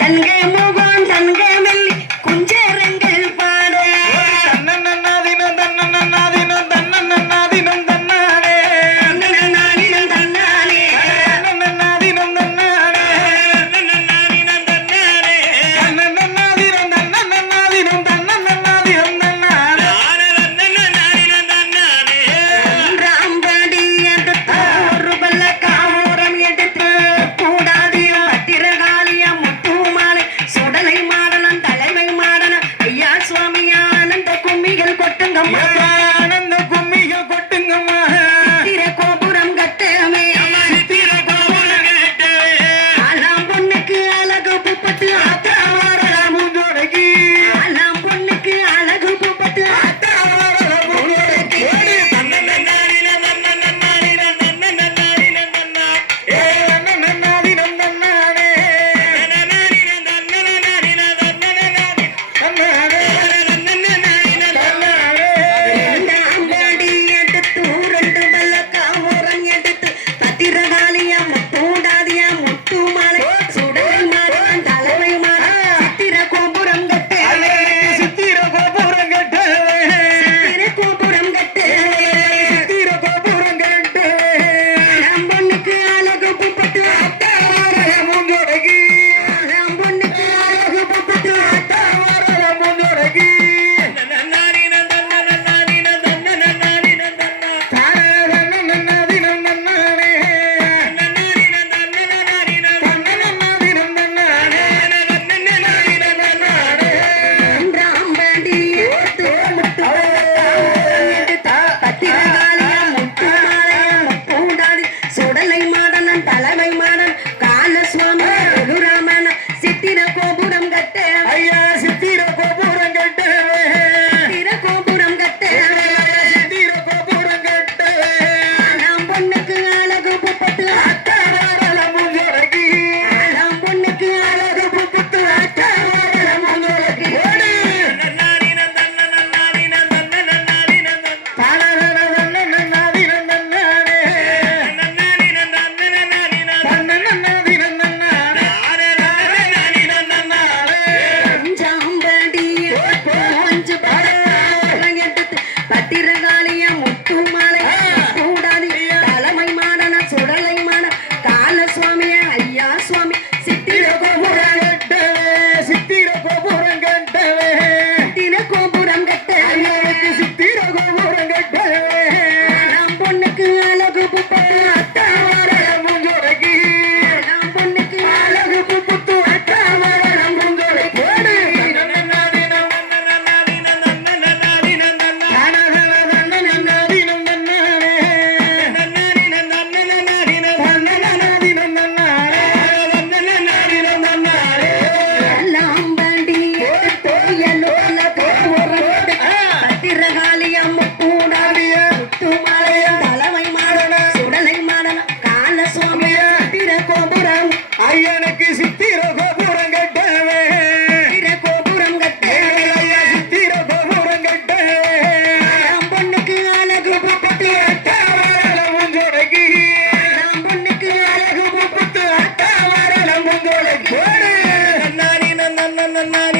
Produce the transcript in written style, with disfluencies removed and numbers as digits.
தன்கை முகம் தன்கை மெல்லி குஞ்சரங்கள் பாட தன்னன்னாதினம் தன்னன்னாதினம் தன்னன்னாதினம் தன்னானே தன்னன்னாதினம் தன்னானே தன்னன்னாதினம் தன்னானே தன்னன்னாதினம் தன்னானே தன்னன்னாதினம் தன்னன்னாதினம் தன்னன்னாதினம் தன்னானே தன்னன்னாதினம் தன்னானே ராம்படி எடுத்து ஒரு பல்ல காமோரம் எடுத்து கூடாதிய பத்திரகாளிய முத்துமாலை சுடலை மாடனம் தலைமை மாடனம் ஐயா சுவாமி ஆனந்த கும்மிகள் கொட்டுங்கம்மா ஆனந்த கும்மிகள் கொட்டுங்கம்மா சித்திர கோபுரம் கட்டமே சித்திர கோபுரம் கட்டவே ஆலாம் பொண்ணுக்கு அழகு பூப்பட்டு ஆத்தா வரலாம் மூஞ்சோடகி ஆலாம் பொண்ணுக்கு அழகு பூப்பட்டு ஆத்தா வரலாம் மூஞ்சோடகி தன்னன்னாதினம் தன்னன்னாதினம் தன்னன்னாதினம் தன்னா ஏ தன்னன்னாதினம் தன்னானே தன்னன்னாதினம் தன்னன்னாதினம் தன்னன்னாதினம் தன்னானே தன்னன்னாதினம் தன்னானே ரெண்டாம்படி எடுத்து ரெண்டு பல்ல காமோரம் எடுத்து பத்திரகாளிய முத்தூடாதிய முத்துமாலை சுடலை மாடன் தலைமை மாடன் சித்திர கோபுரம் கட்டே சித்திர கோபுரம் கட்டவே சித்திர கோபுரம் கட்டே சித்திர கோபுரம் கட்டவே ஆலாம் பொண்ணுக்கு அழகு பூப்பட்டு ஆத்தா வரலாம் மூஞ்சோடகி ஆலாம் பொண்ணுக்கு அழகு பூப்பட்டு ஆத்தா வரலாம் மூஞ்சோடகி தன்னன்னாதினம் தன்னன்னாதினம் தன்னன்னாதினம் தன்னா தன்னன்னாதினம் தன்னானே தன்னன்னாதினம் தன்னன்னாதினம் தன்னன்னாதினம் தன்னானே தன்னன்னாதினம் தன்னானே ராம்படி எடுத்து முத்து எடுத்து பத்திரகாளிய முத்துமாலைய முப்பூடாதி சுடலை மாடனன் தலைமை மாடன் காலசுவாமி ரகுராமன் சித்திர கோபுரம் கட்டே ஐயா சித்திர கோபுரம் கட்டவே சித்திர கோபுரம் கட்டே சித்திர கோபுரம் கட்டவே ஆலாம் பொண்ணுக்கு அழகு பூப்பட்டு ஆத்தா வரலாம் மூஞ்சோடகி ஆலாம் பொண்ணுக்கு அழகு பூப்பட்டு ஆத்தா வரலாம் உங்களுக்கு தன்னன்னாதினம் தன்னன்னாதினம் தன்னன்னாதினம் தன்னன்னாதினம் தன்னானே தன்னன்னாதினம் தன்னன்னாதினம் தன்னன்னாதினம் தன்னானே அஞ்சாம்படி அஞ்சு படம் எடுத்து பத்திரகாளிய முத்துமாலை கூடாதி தலைமை மாடன சுடலை மான காலசுவாமிய ஐயா சுவாமி சித்திர கோபுரம் கட்டவே சித்திர கோபுரம் கட்டவே சித்திர கோபுரம் கட்ட சித்திர கோபுரம் கட்டவே ஆலாம் பொண்ணுக்கு அழகு பூப்பட்டு அத்தா வரலாம் மூஞ்சோடகி ஆலாம் பொண்ணுக்கு அழகு பூப்பட்டு அத்தா வரலாம் உங்களுக்கு தன்னன்னாதினம் தன்னன்னாதினம் தன்னன்னாதினம் தன்னா தன்னன்னாதினம் தன்னானே தன்னன்னாதினம் தன்னன்னாதினம் தன்னன்னாதினம் தன்னானே தன்னன்னாதினம் தன்னானே லாம்படி கோயலோல கோபுரம் பத்திரகாளிய முக்கூடாதிய முத்துமாலைய தலைமை மாடன சுடலை மாடன காலசுவாமிய சித்திர கோபுரம் ஐயனுக்கு சித்திர கோபுரம் கட்டவே சித்திர கோபுரம் கட்டே ஐயா சித்திர கோபுரம் கட்டவே ஆலாம் பொண்ணுக்கு அழகு பூப்பட்டு அத்தா வரலாம் மூஞ்சோடகி ஆலாம் பொண்ணுக்கு அழகு பூப்பட்டு அத்தா வரலாம் மூஞ்சோடகி தன்னாதினம் தன்னன்னாதினம்